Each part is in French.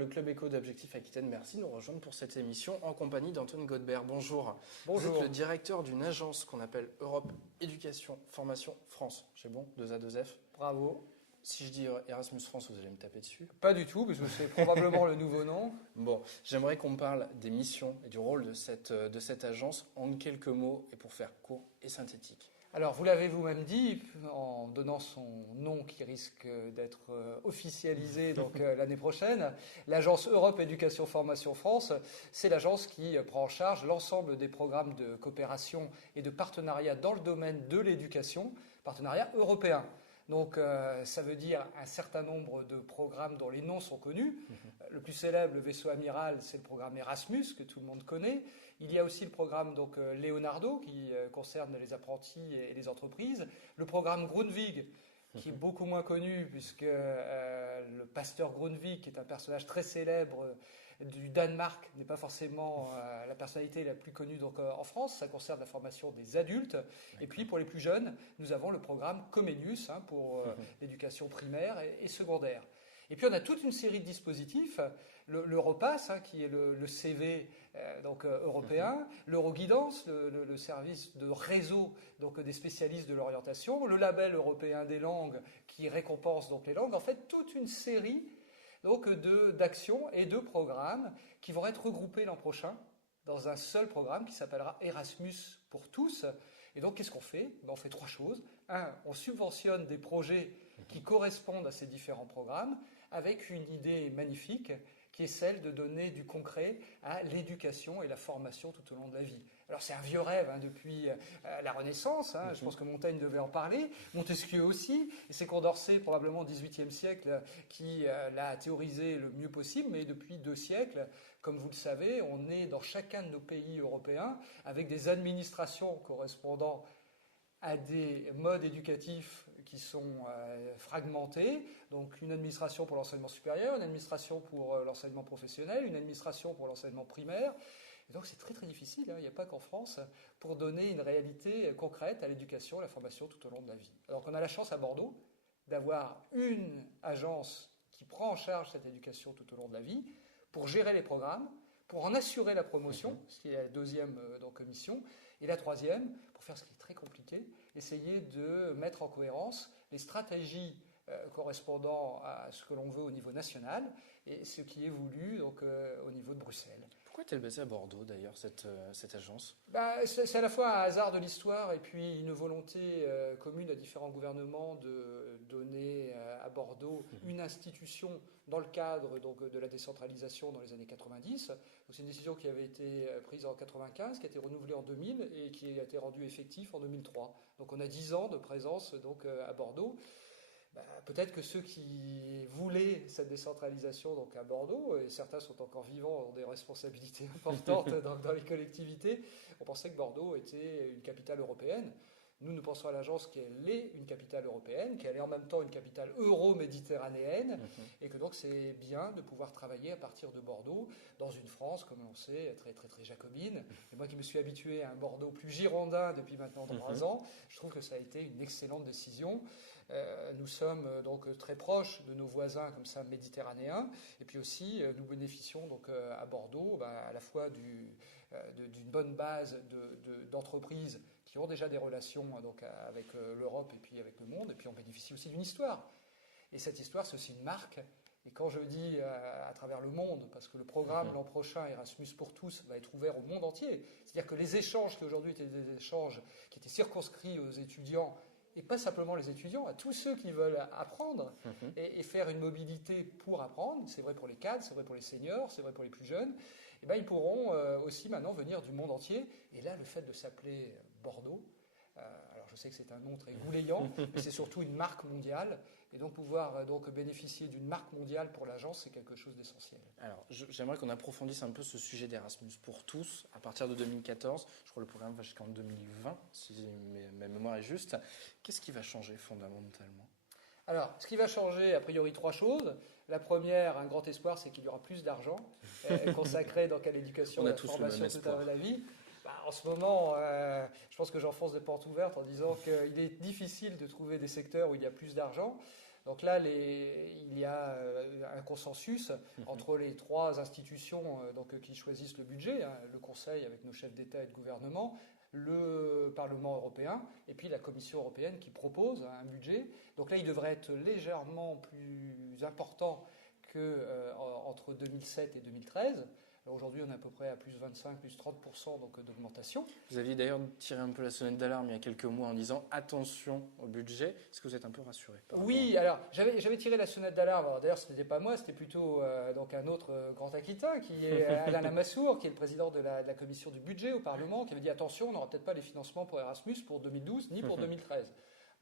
le Club Éco d'Objectif Aquitaine. Merci de nous rejoindre pour cette émission en compagnie d'Antoine Godbert. Bonjour. Bonjour. Vous êtes le directeur d'une agence qu'on appelle Europe Éducation Formation France. C'est bon, 2A2F. Bravo. Si je dis Erasmus France, vous allez me taper dessus? Pas du tout, parce que c'est probablement le nouveau nom. Bon, j'aimerais qu'on parle des missions et du rôle de cette agence en quelques mots et pour faire court et synthétique. Alors, vous l'avez vous-même dit, en donnant son nom qui risque d'être officialisé l'année prochaine, l'agence Europe Éducation Formation France, c'est l'agence qui prend en charge l'ensemble des programmes de coopération et de partenariat dans le domaine de l'éducation, partenariat européen. Donc, ça veut dire un certain nombre de programmes dont les noms sont connus. Le plus célèbre, le vaisseau amiral, c'est le programme Erasmus, que tout le monde connaît. Il y a aussi le programme Leonardo, qui concerne les apprentis et les entreprises. Le programme Grundtvig, qui est beaucoup moins connu, puisque le pasteur Grundtvig, qui est un personnage très célèbre du Danemark, n'est pas forcément la personnalité la plus connue en France. Ça concerne la formation des adultes. Et puis, pour les plus jeunes, nous avons le programme Comenius, pour l'éducation primaire et secondaire. Et puis, on a toute une série de dispositifs. L'Europass, qui est le CV européen, l'Euroguidance, le service de réseau des spécialistes de l'orientation, le label européen des langues qui récompense les langues. En fait, toute une série d'actions et de programmes qui vont être regroupés l'an prochain dans un seul programme qui s'appellera Erasmus pour tous. Et donc, qu'est-ce qu'on fait? On fait trois choses. Un, on subventionne des projets qui correspondent à ces différents programmes avec une idée magnifique qui est celle de donner du concret à l'éducation et la formation tout au long de la vie. Alors c'est un vieux rêve depuis la Renaissance, je pense que Montaigne devait en parler, Montesquieu aussi, et c'est Condorcet probablement au XVIIIe siècle qui l'a théorisé le mieux possible, mais depuis 2 siècles, comme vous le savez, on est dans chacun de nos pays européens avec des administrations correspondant à des modes éducatifs qui sont fragmentés, donc une administration pour l'enseignement supérieur, une administration pour l'enseignement professionnel, une administration pour l'enseignement primaire. Et donc c'est très très difficile, il n'y a pas qu'en France, pour donner une réalité concrète à l'éducation, à la formation tout au long de la vie. Alors qu'on a la chance à Bordeaux d'avoir une agence qui prend en charge cette éducation tout au long de la vie, pour gérer les programmes, pour en assurer la promotion, ce qui est la deuxième mission, et la troisième, pour faire ce qui est très compliqué, essayer de mettre en cohérence les stratégies correspondant à ce que l'on veut au niveau national et ce qui est voulu au niveau de Bruxelles. Pourquoi est-elle basée à Bordeaux d'ailleurs, cette agence? C'est à la fois un hasard de l'histoire et puis une volonté commune à différents gouvernements de donner à Bordeaux une institution dans le cadre de la décentralisation dans les années 90. C'est une décision qui avait été prise en 95, qui a été renouvelée en 2000 et qui a été rendue effective en 2003. Donc on a 10 ans de présence à Bordeaux. Peut-être que ceux qui voulaient cette décentralisation à Bordeaux, et certains sont encore vivants, ont des responsabilités importantes dans les collectivités, on pensait que Bordeaux était une capitale européenne. Nous pensons à l'agence qu'elle est une capitale européenne, qu'elle est en même temps une capitale euro-méditerranéenne, et que donc c'est bien de pouvoir travailler à partir de Bordeaux, dans une France, comme on sait, très très très jacobine. Et moi qui me suis habitué à un Bordeaux plus girondin depuis maintenant 3 ans, je trouve que ça a été une excellente décision. Nous sommes très proches de nos voisins comme ça méditerranéens, et puis aussi nous bénéficions à Bordeaux à la fois d'une bonne base d'entreprises qui ont déjà des relations avec l'Europe et puis avec le monde, et puis on bénéficie aussi d'une histoire. Et cette histoire, c'est aussi une marque. Et quand je dis à travers le monde, parce que le programme l'an prochain, Erasmus pour tous, va être ouvert au monde entier, c'est-à-dire que les échanges qui aujourd'hui étaient des échanges qui étaient circonscrits aux étudiants, et pas simplement les étudiants, à tous ceux qui veulent apprendre et faire une mobilité pour apprendre, c'est vrai pour les cadres, c'est vrai pour les seniors, c'est vrai pour les plus jeunes, et ils pourront aussi maintenant venir du monde entier. Et là, le fait de s'appeler Bordeaux, alors je sais que c'est un nom très goulayant, mais c'est surtout une marque mondiale. Et donc pouvoir bénéficier d'une marque mondiale pour l'agence, c'est quelque chose d'essentiel. Alors j'aimerais qu'on approfondisse un peu ce sujet d'Erasmus pour tous à partir de 2014. Je crois que le programme va jusqu'en 2020, si ma mémoire est juste. Qu'est-ce qui va changer fondamentalement? Alors, ce qui va changer, a priori, 3 choses. La première, un grand espoir, c'est qu'il y aura plus d'argent consacré à l'éducation et à la formation tout au long de la vie. En ce moment, je pense que j'enfonce des portes ouvertes en disant qu'il est difficile de trouver des secteurs où il y a plus d'argent. Donc là, il y a un consensus entre les trois institutions qui choisissent le budget, hein, le Conseil avec nos chefs d'État et de gouvernement, le Parlement européen et puis la Commission européenne qui propose un budget. Donc là, il devrait être légèrement plus important qu'entre 2007 et 2013. Aujourd'hui, on est à peu près à plus 25, plus 30% d'augmentation. Vous aviez d'ailleurs tiré un peu la sonnette d'alarme il y a quelques mois en disant attention au budget. Est-ce que vous êtes un peu rassuré? Oui, alors j'avais tiré la sonnette d'alarme. D'ailleurs, ce n'était pas moi, c'était plutôt un autre grand Aquitain qui est Alain Lamassoure, qui est le président de la commission du budget au Parlement, qui avait dit attention, on n'aura peut-être pas les financements pour Erasmus pour 2012 ni pour 2013.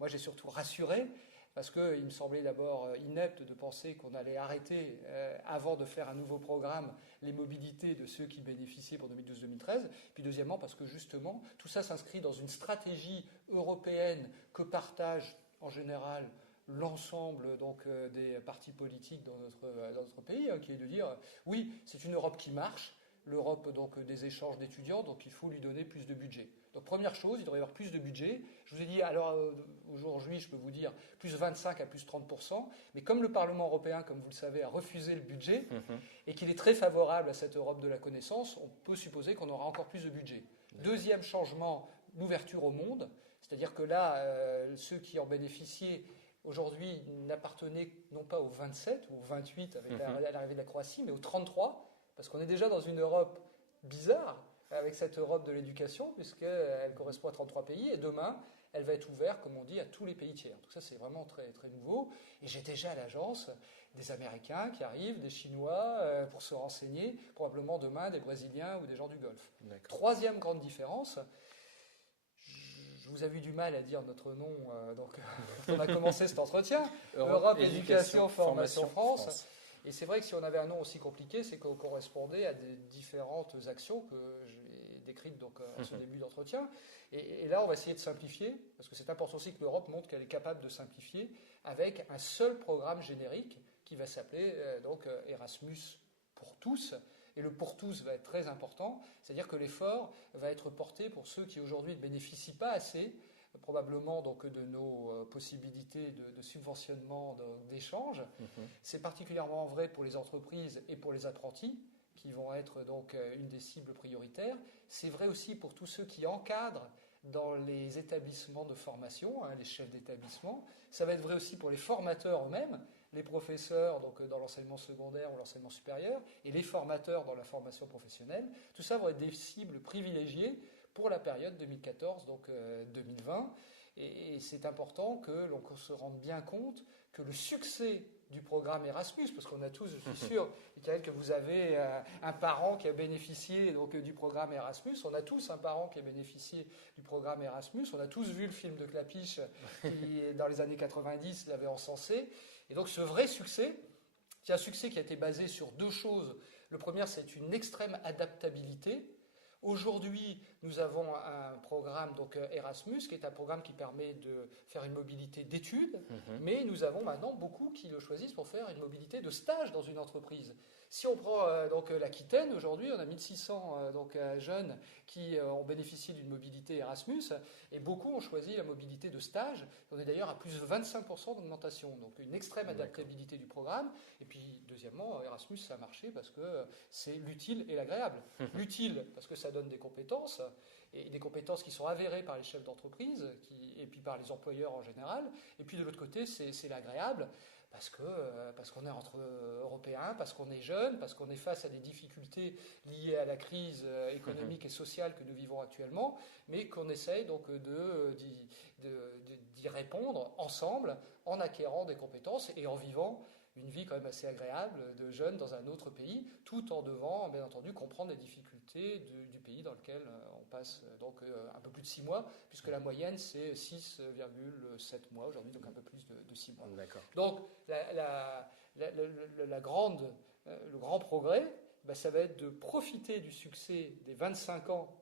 Moi, j'ai surtout rassuré. Parce qu'il me semblait d'abord inepte de penser qu'on allait arrêter, avant de faire un nouveau programme, les mobilités de ceux qui bénéficiaient pour 2012-2013. Puis deuxièmement, parce que justement, tout ça s'inscrit dans une stratégie européenne que partagent en général l'ensemble des partis politiques dans notre pays, hein, qui est de dire oui, c'est une Europe qui marche, l'Europe des échanges d'étudiants, donc il faut lui donner plus de budget. Donc première chose, il devrait y avoir plus de budget. Je vous ai dit, alors aujourd'hui, je peux vous dire plus 25 à plus 30%, mais comme le Parlement européen, comme vous le savez, a refusé le budget et qu'il est très favorable à cette Europe de la connaissance, on peut supposer qu'on aura encore plus de budget. Deuxième changement, l'ouverture au monde, c'est-à-dire que là, ceux qui en bénéficiaient aujourd'hui n'appartenaient non pas aux 27 ou aux 28 avec l'arrivée de la Croatie, mais aux 33, parce qu'on est déjà dans une Europe bizarre, avec cette Europe de l'éducation, puisqu'elle correspond à 33 pays, et demain, elle va être ouverte, comme on dit, à tous les pays tiers. Donc ça, c'est vraiment très, très nouveau. Et j'ai déjà à l'agence des Américains qui arrivent, des Chinois, pour se renseigner, probablement demain des Brésiliens ou des gens du Golfe. Troisième grande différence, je vous avais eu du mal à dire notre nom, on a commencé cet entretien, Europe, Éducation, Formation, France. Et c'est vrai que si on avait un nom aussi compliqué, c'est qu'on correspondait à des différentes actions que j'ai décrites à ce début d'entretien. Et là, on va essayer de simplifier, parce que c'est important aussi que l'Europe montre qu'elle est capable de simplifier avec un seul programme générique qui va s'appeler Erasmus pour tous. Et le pour tous va être très important, c'est-à-dire que l'effort va être porté pour ceux qui aujourd'hui ne bénéficient pas assez, probablement de nos possibilités de subventionnement, d'échange. C'est particulièrement vrai pour les entreprises et pour les apprentis, qui vont être une des cibles prioritaires. C'est vrai aussi pour tous ceux qui encadrent dans les établissements de formation, les chefs d'établissement. Ça va être vrai aussi pour les formateurs eux-mêmes, les professeurs dans l'enseignement secondaire ou l'enseignement supérieur, et les formateurs dans la formation professionnelle. Tout ça vont être des cibles privilégiées pour la période 2014-2020. Et c'est important que l'on se rende bien compte que le succès du programme Erasmus, parce qu'on a tous, je suis sûr, Michael, que vous avez un parent qui a bénéficié du programme Erasmus, on a tous un parent qui a bénéficié du programme Erasmus, on a tous vu le film de Clapiche qui, dans les années 90, l'avait encensé. Et donc ce vrai succès, c'est un succès qui a été basé sur deux choses. Le premier, c'est une extrême adaptabilité. Aujourd'hui, nous avons un programme Erasmus, qui est un programme qui permet de faire une mobilité d'études, mais nous avons maintenant beaucoup qui le choisissent pour faire une mobilité de stage dans une entreprise. Si on prend l'Aquitaine, aujourd'hui, on a 1600 jeunes qui ont bénéficié d'une mobilité Erasmus, et beaucoup ont choisi la mobilité de stage. On est d'ailleurs à plus de 25% d'augmentation, donc une extrême adaptabilité du programme. Et puis, deuxièmement, Erasmus, ça a marché parce que c'est l'utile et l'agréable. L'utile, parce que ça donne des compétences, et des compétences qui sont avérées par les chefs d'entreprise, et puis par les employeurs en général. Et puis de l'autre côté, c'est l'agréable, parce qu'on est entre Européens, parce qu'on est jeune, parce qu'on est face à des difficultés liées à la crise économique et sociale que nous vivons actuellement, mais qu'on essaye d'y répondre ensemble en acquérant des compétences et en vivant une vie quand même assez agréable de jeunes dans un autre pays, tout en devant, bien entendu, comprendre les difficultés du pays dans lequel on passe un peu plus de 6 mois, puisque la moyenne c'est 6,7 mois aujourd'hui, donc un peu plus de 6 mois. D'accord. Donc le grand progrès, ça va être de profiter du succès des 25 ans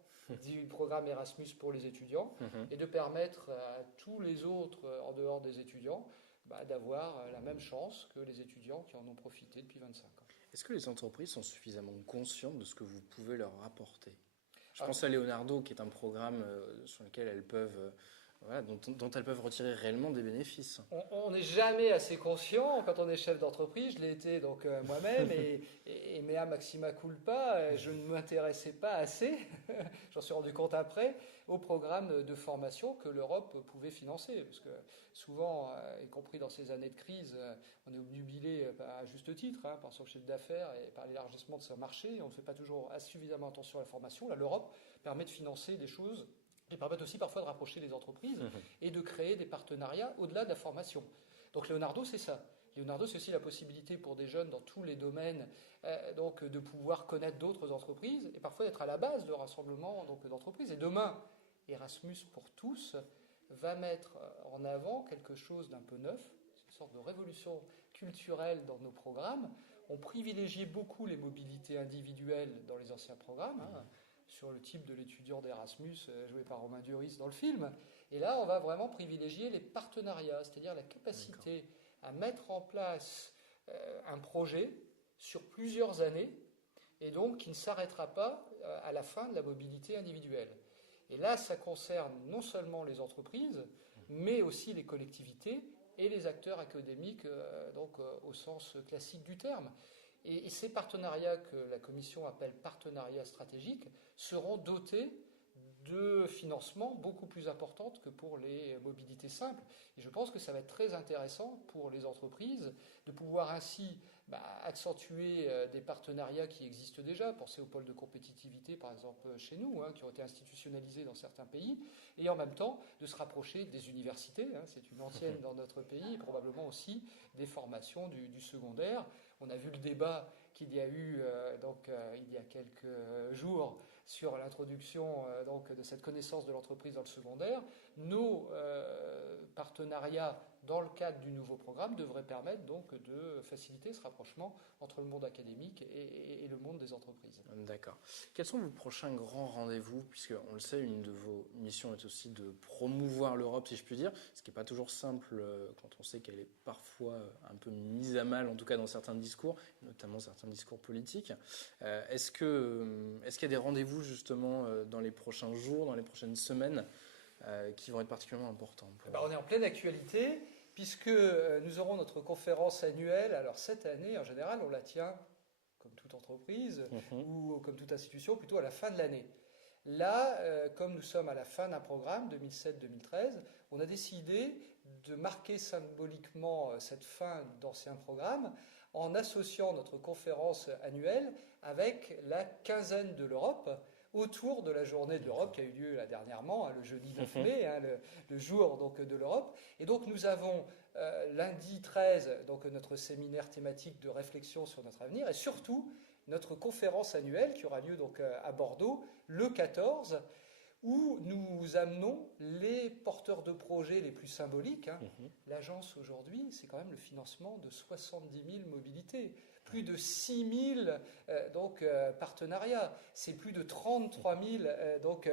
du programme Erasmus pour les étudiants et de permettre à tous les autres, en dehors des étudiants, d'avoir la même chance que les étudiants qui en ont profité depuis 25 ans. Est-ce que les entreprises sont suffisamment conscientes de ce que vous pouvez leur apporter ? Je pense à Leonardo, qui est un programme sur lequel elles peuvent voilà, dont elles peuvent retirer réellement des bénéfices. On n'est jamais assez conscient quand on est chef d'entreprise. Je l'ai été donc moi-même et mea maxima culpa, je ne m'intéressais pas assez, j'en suis rendu compte après, aux programmes de formation que l'Europe pouvait financer. Parce que souvent, y compris dans ces années de crise, on est obnubilé à juste titre par son chiffre d'affaires et par l'élargissement de son marché. On ne fait pas toujours suffisamment attention à la formation. Là, l'Europe permet de financer des choses qui permettent aussi parfois de rapprocher les entreprises et de créer des partenariats au-delà de la formation. Donc Leonardo, c'est ça. Leonardo, c'est aussi la possibilité pour des jeunes dans tous les domaines donc, de pouvoir connaître d'autres entreprises et parfois d'être à la base de rassemblements d'entreprises. Et demain, Erasmus pour tous va mettre en avant quelque chose d'un peu neuf, une sorte de révolution culturelle dans nos programmes. On privilégiait beaucoup les mobilités individuelles dans les anciens programmes, sur le type de l'étudiant d'Erasmus joué par Romain Duris dans le film. Et là, on va vraiment privilégier les partenariats, c'est-à-dire la capacité à mettre en place un projet sur plusieurs années et donc qui ne s'arrêtera pas à la fin de la mobilité individuelle. Et là, ça concerne non seulement les entreprises, mais aussi les collectivités et les acteurs académiques donc, au sens classique du terme. Et ces partenariats que la Commission appelle partenariats stratégiques seront dotés de financements beaucoup plus importants que pour les mobilités simples. Et je pense que ça va être très intéressant pour les entreprises de pouvoir ainsi accentuer des partenariats qui existent déjà. Pensez aux pôles de compétitivité, par exemple, chez nous, qui ont été institutionnalisés dans certains pays, et en même temps de se rapprocher des universités. C'est une ancienne dans notre pays, et probablement aussi des formations du secondaire. On a vu le débat qu'il y a eu il y a quelques jours sur l'introduction de cette connaissance de l'entreprise dans le secondaire. Nos partenariats dans le cadre du nouveau programme devraient permettre donc de faciliter ce rapprochement entre le monde académique et le monde des entreprises. D'accord. Quels sont vos prochains grands rendez-vous? Puisque, on le sait, une de vos missions est aussi de promouvoir l'Europe, si je puis dire, ce qui n'est pas toujours simple quand on sait qu'elle est parfois un peu mise à mal, en tout cas dans certains discours, notamment certains discours politiques. Est-ce qu'il y a des rendez-vous justement dans les prochains jours, dans les prochaines semaines qui vont être particulièrement importants On est en pleine actualité, puisque nous aurons notre conférence annuelle. Alors cette année, en général, on la tient, comme toute entreprise ou comme toute institution, plutôt à la fin de l'année. Là, comme nous sommes à la fin d'un programme, 2007-2013, on a décidé de marquer symboliquement cette fin d'ancien programme en associant notre conférence annuelle avec la quinzaine de l'Europe, autour de la journée de l'Europe qui a eu lieu là dernièrement, le jeudi 9 mai, le jour donc, de l'Europe. Et donc nous avons lundi 13 donc, notre séminaire thématique de réflexion sur notre avenir et surtout notre conférence annuelle qui aura lieu donc, à Bordeaux le 14 où nous amenons les porteurs de projets les plus symboliques. L'agence aujourd'hui, c'est quand même le financement de 70 000 mobilités. Plus de 6 000 partenariats, c'est plus de 33 000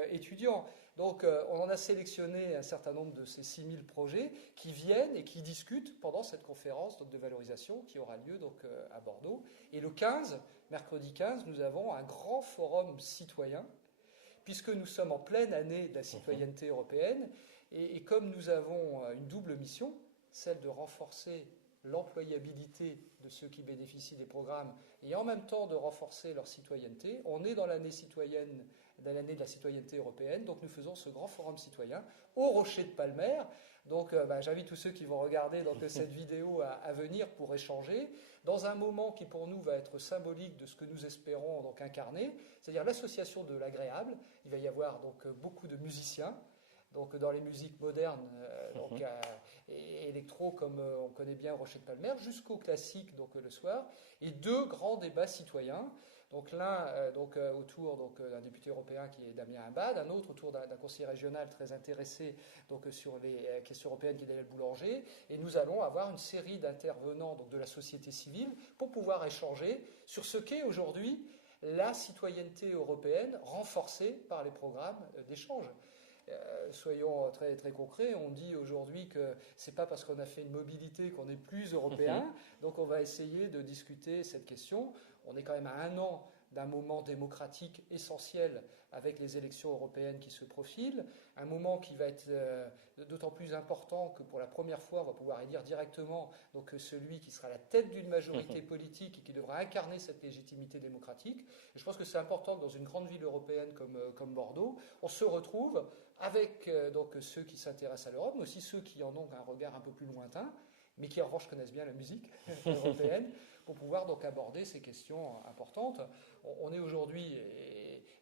étudiants. Donc on en a sélectionné un certain nombre de ces 6 000 projets qui viennent et qui discutent pendant cette conférence de valorisation qui aura lieu donc, à Bordeaux. Et le 15, mercredi 15, nous avons un grand forum citoyen puisque nous sommes en pleine année de la citoyenneté européenne et comme nous avons une double mission, celle de renforcer l'employabilité de ceux qui bénéficient des programmes et en même temps de renforcer leur citoyenneté. On est dans l'année citoyenne, dans l'année de la citoyenneté européenne, donc nous faisons ce grand forum citoyen au Rocher de Palmer. Donc j'invite tous ceux qui vont regarder donc, cette vidéo à venir pour échanger dans un moment qui pour nous va être symbolique de ce que nous espérons donc incarner, c'est-à-dire l'association de l'agréable. Il va y avoir donc beaucoup de musiciens. Donc dans les musiques modernes et électro comme on connaît bien au Rocher de Palmer, jusqu'au classique donc le soir, et deux grands débats citoyens. Donc l'un autour d'un député européen qui est Damien Abad, un autre autour d'un conseiller régional très intéressé donc, sur les questions européennes qui est Daniel Boulanger. Et nous allons avoir une série d'intervenants donc, de la société civile pour pouvoir échanger sur ce qu'est aujourd'hui la citoyenneté européenne renforcée par les programmes d'échange. Soyons très, très concrets, on dit aujourd'hui que c'est pas parce qu'on a fait une mobilité qu'on est plus européen, donc on va essayer de discuter cette question. On est quand même à un an d'un moment démocratique essentiel avec les élections européennes qui se profilent, un moment qui va être d'autant plus important que pour la première fois, on va pouvoir élire directement donc, celui qui sera la tête d'une majorité politique et qui devra incarner cette légitimité démocratique. Et je pense que c'est important que dans une grande ville européenne comme Bordeaux, on se retrouve avec donc, ceux qui s'intéressent à l'Europe, mais aussi ceux qui en ont un regard un peu plus lointain, mais qui en revanche connaissent bien la musique européenne, pour pouvoir donc aborder ces questions importantes. On est aujourd'hui,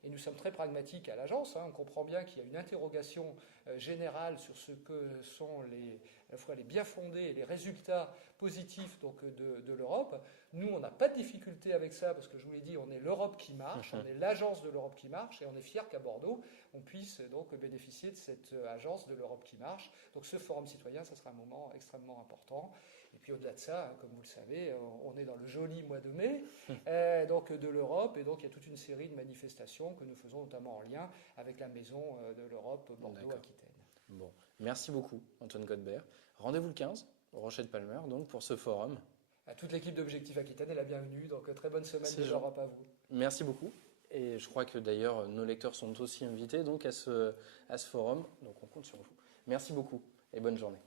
et nous sommes très pragmatiques à l'agence, on comprend bien qu'il y a une interrogation générale sur ce que sont à la fois les bien fondés et les résultats positifs donc, de l'Europe. Nous, on n'a pas de difficulté avec ça, parce que je vous l'ai dit, on est l'Europe qui marche, on est l'agence de l'Europe qui marche, et on est fiers qu'à Bordeaux, on puisse donc bénéficier de cette agence de l'Europe qui marche. Donc ce forum citoyen, ça sera un moment extrêmement important. Et puis au-delà de ça, comme vous le savez, on est dans le joli mois de mai donc de l'Europe, et donc il y a toute une série de manifestations que nous faisons notamment en lien avec la Maison de l'Europe Bordeaux-Aquitaine. Bon, merci beaucoup Antoine Godbert. Rendez-vous le 15 au Rocher de Palmer donc pour ce forum. À toute l'équipe d'Objectif Aquitaine est la bienvenue, donc très bonne semaine de l'Europe à vous. Merci beaucoup. Et je crois que d'ailleurs nos lecteurs sont aussi invités donc à ce forum, donc on compte sur vous. Merci beaucoup et bonne journée.